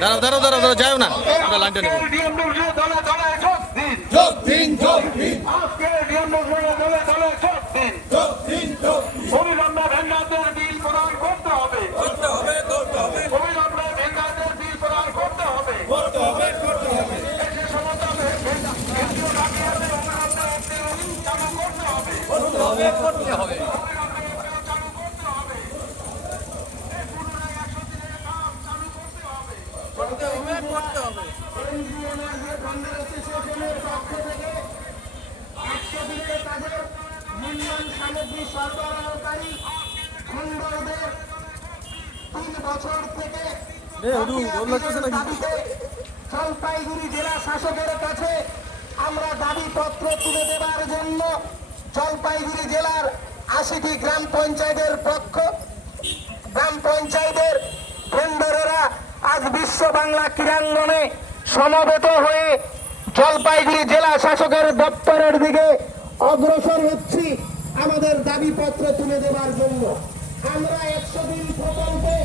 দাঁড়াও দাঁড়াও দাঁড়াও দাঁড়াও যাও না, আমরা লাইনটা নেব। অবিলম্বে ভেন্ডারদের বিল প্রদান করতে হবে। অবিলম্বে ভেন্ডারদের বিল প্রদান করতে হবে। দেশের সমস্ত কেন্দ্রীয় দাবিতে চালু করতে হবে। চালু করতে হবে। পুনরায় 100 দিনের কাজ চালু করতে হবে। কেন্দ্রীয় ফন্ডের অ্যাসোসিয়েশনের পক্ষ থেকে 100 দিনের কাজের নির্মাণ সামগ্রী সরবরাহকারী খণ্ডদের 3 বছর থেকে দাবিতে জলপাইগুড়ি জেলা শাসকের কাছে আমরা দাবিপত্র তুলে দেওয়ার জন্য জলপাইগুড়ি জেলার 80টি গ্রাম পঞ্চায়েতের গ্রাম পঞ্চায়েতের ভেন্ডারেরা আজ বিশ্ব বাংলা ক্রীড়াঙ্গনে সমবেত হয়ে জলপাইগুড়ি জেলা শাসকের দপ্তরের দিকে অগ্রসর হচ্ছি আমাদের দাবিপত্র তুলে দেওয়ার জন্য। আমরা 100 দিন প্রকল্পে